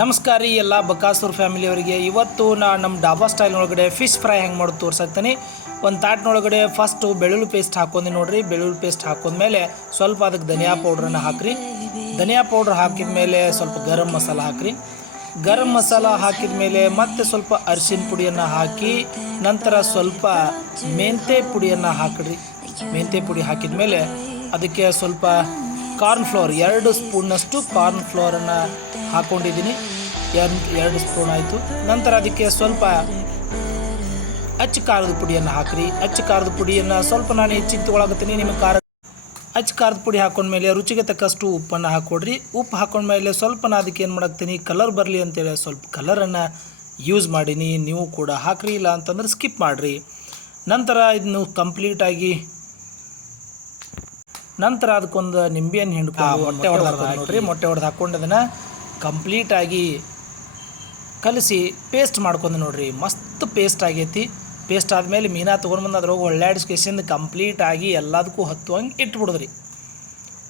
ನಮಸ್ಕಾರ ರೀ ಎಲ್ಲ ಬಕಾಸೂರ್ ಫ್ಯಾಮಿಲಿಯವರಿಗೆ. ಇವತ್ತು ನಮ್ಮ ಡಾಬಾ ಸ್ಟೈಲ್ನೊಳಗಡೆ ಫಿಶ್ ಫ್ರೈ ಹೆಂಗೆ ಮಾಡೋದು ತೋರ್ಸಾಕ್ತೀನಿ. ಒಂದು ತಾಟ್ನೊಳಗಡೆ ಫಸ್ಟು ಬೆಳ್ಳುಳ್ಳಿ ಪೇಸ್ಟ್ ಹಾಕೊಂಡಿ ನೋಡಿರಿ. ಬೆಳ್ಳುಳ್ಳಿ ಪೇಸ್ಟ್ ಹಾಕೊಂಡ್ಮೇಲೆ ಸ್ವಲ್ಪ ಅದಕ್ಕೆ ಧನಿಯಾ ಪೌಡ್ರನ್ನು ಹಾಕಿರಿ. ಧನಿಯಾ ಪೌಡ್ರ್ ಹಾಕಿದ ಮೇಲೆ ಸ್ವಲ್ಪ ಗರಂ ಮಸಾಲ ಹಾಕಿರಿ. ಗರಂ ಮಸಾಲ ಹಾಕಿದ ಮೇಲೆ ಮತ್ತೆ ಸ್ವಲ್ಪ ಅರಿಶಿನ ಪುಡಿಯನ್ನು ಹಾಕಿ ನಂತರ ಸ್ವಲ್ಪ ಮೆಂತ್ಯ ಪುಡಿಯನ್ನು ಹಾಕಿರಿ. ಮೆಂತ್ಯ ಪುಡಿ ಹಾಕಿದ ಮೇಲೆ ಅದಕ್ಕೆ ಸ್ವಲ್ಪ ಕಾರ್ನ್ಫ್ಲವರ್ 2 ಸ್ಪೂನ್ನಷ್ಟು ಕಾರ್ನ್ಫ್ಲವರನ್ನು ಹಾಕ್ಕೊಂಡಿದ್ದೀನಿ. 2 ಸ್ಪೂನ್ ಆಯಿತು. ನಂತರ ಅದಕ್ಕೆ ಸ್ವಲ್ಪ ಅಚ್ಚ ಖಾರದ ಪುಡಿಯನ್ನು ಹಾಕಿರಿ. ಅಚ್ಚ ಖಾರದ ಪುಡಿಯನ್ನು ಸ್ವಲ್ಪ ನಾನು ಹೆಚ್ಚಿಗೆ ತೊಗೊಳಕತ್ತೀನಿ. ನಿಮಗೆ ಅಚ್ಚ ಖಾರದ ಪುಡಿ ಹಾಕೊಂಡ್ಮೇಲೆ ರುಚಿಗೆ ತಕ್ಕಷ್ಟು ಉಪ್ಪನ್ನು ಹಾಕ್ಕೊಡ್ರಿ. ಉಪ್ಪು ಹಾಕೊಂಡ್ಮೇಲೆ ಸ್ವಲ್ಪ ನಾನು ಅದಕ್ಕೆ ಏನು ಮಾಡಾಕ್ತೀನಿ, ಕಲರ್ ಬರಲಿ ಅಂತೇಳಿ ಸ್ವಲ್ಪ ಕಲರನ್ನು ಯೂಸ್ ಮಾಡೀನಿ. ನೀವು ಕೂಡ ಹಾಕ್ರಿ, ಇಲ್ಲ ಅಂತಂದ್ರೆ ಸ್ಕಿಪ್ ಮಾಡಿರಿ. ನಂತರ ಇದನ್ನು ಕಂಪ್ಲೀಟಾಗಿ ನಂತರ ಅದಕ್ಕೊಂದು ನಿಂಬೆಹಣ್ಣು ಹಿಂಡ್ಕೊಂಡು ಮೊಟ್ಟೆ ಹೊಡೆದು ನೋಡಿರಿ. ಮೊಟ್ಟೆ ಹೊಡೆದು ಹಾಕ್ಕೊಂಡು ಅದನ್ನು ಕಂಪ್ಲೀಟಾಗಿ ಕಲಿಸಿ ಪೇಸ್ಟ್ ಮಾಡ್ಕೊಂಡು ನೋಡಿರಿ. ಮಸ್ತ್ ಪೇಸ್ಟ್ ಆಗೈತಿ. ಪೇಸ್ಟ್ ಆದಮೇಲೆ ಮೀನಾ ತೊಗೊಂಡು ಬಂದು ಅದ್ರೊಳಗೆ ಒಳ್ಳೆಡಿಸ್ಕೇಸಿಂದ ಕಂಪ್ಲೀಟಾಗಿ ಎಲ್ಲದಕ್ಕೂ ಹತ್ತುವಂಗೆ ಇಟ್ಬಿಡಿದ್ರಿ.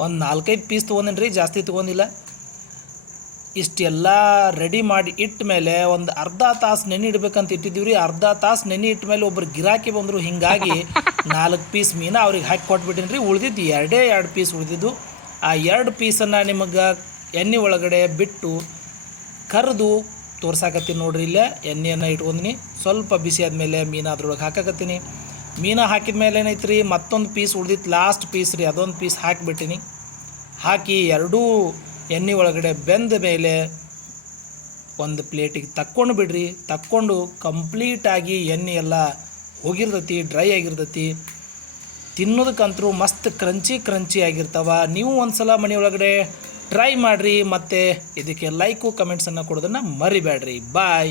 ಒಂದು 4-5 ಪೀಸ್ ತೊಗೊಂಡಿನಿ ರೀ, ಜಾಸ್ತಿ ತೊಗೊಂಡಿಲ್ಲ. ಇಷ್ಟೆಲ್ಲ ರೆಡಿ ಮಾಡಿ ಇಟ್ಟ ಮೇಲೆ ಒಂದು ಅರ್ಧ ತಾಸು ನೆನೆ ಇಡ್ಬೇಕಂತ ಇಟ್ಟಿದ್ದೀವಿ ರೀ. ಅರ್ಧ ತಾಸು ನೆನೆ ಇಟ್ಟ ಮೇಲೆ ಒಬ್ಬರು ಗಿರಾಕಿ ಬಂದರು. ಹೀಗಾಗಿ 4 ಪೀಸ್ ಮೀನು ಅವ್ರಿಗೆ ಹಾಕಿ ಕೊಟ್ಬಿಟ್ಟಿನಿ ರೀ. ಉಳಿದಿದ್ದು 2 ಪೀಸ್ ಉಳಿದಿದ್ದು. ಆ 2 ಪೀಸನ್ನು ನಿಮಗೆ ಎಣ್ಣೆ ಒಳಗಡೆ ಬಿಟ್ಟು ಕರೆದು ತೋರ್ಸಾಕತ್ತೀನಿ ನೋಡ್ರಿ. ಇಲ್ಲೇ ಎಣ್ಣೆಯನ್ನು ಇಟ್ಕೊಂಡಿನಿ. ಸ್ವಲ್ಪ ಬಿಸಿ ಆದಮೇಲೆ ಮೀನು ಅದ್ರೊಳಗೆ ಹಾಕಾಕತ್ತೀನಿ. ಮೀನು ಹಾಕಿದ ಮೇಲೆ ಏನೈತೆ ರೀ, ಮತ್ತೊಂದು ಪೀಸ್ ಉಳಿದಿತ್ತು, ಲಾಸ್ಟ್ ಪೀಸ್ ರೀ. ಅದೊಂದು ಪೀಸ್ ಹಾಕಿಬಿಟ್ಟಿನಿ. ಹಾಕಿ ಎರಡೂ ಎಣ್ಣೆ ಒಳಗಡೆ ಬೆಂದ ಮೇಲೆ ಒಂದು ಪ್ಲೇಟಿಗೆ ತಕ್ಕೊಂಡು ಬಿಡ್ರಿ. ತಕ್ಕೊಂಡು ಕಂಪ್ಲೀಟಾಗಿ ಎಣ್ಣೆ ಎಲ್ಲ ಹೋಗಿರ್ತೈತಿ, ಡ್ರೈ ಆಗಿರ್ತೈತಿ. ತಿನ್ನೋದಕ್ಕಂತರೂ ಮಸ್ತ್ ಕ್ರಂಚಿ ಆಗಿರ್ತಾವ. ನೀವು ಒಂದು ಸಲ ಮನೆಯೊಳಗಡೆ ಟ್ರೈ ಮಾಡಿರಿ. ಮತ್ತು ಇದಕ್ಕೆ ಲೈಕು ಕಮೆಂಟ್ಸನ್ನು ಕೊಡೋದನ್ನು ಮರಿಬೇಡ್ರಿ. ಬಾಯ್.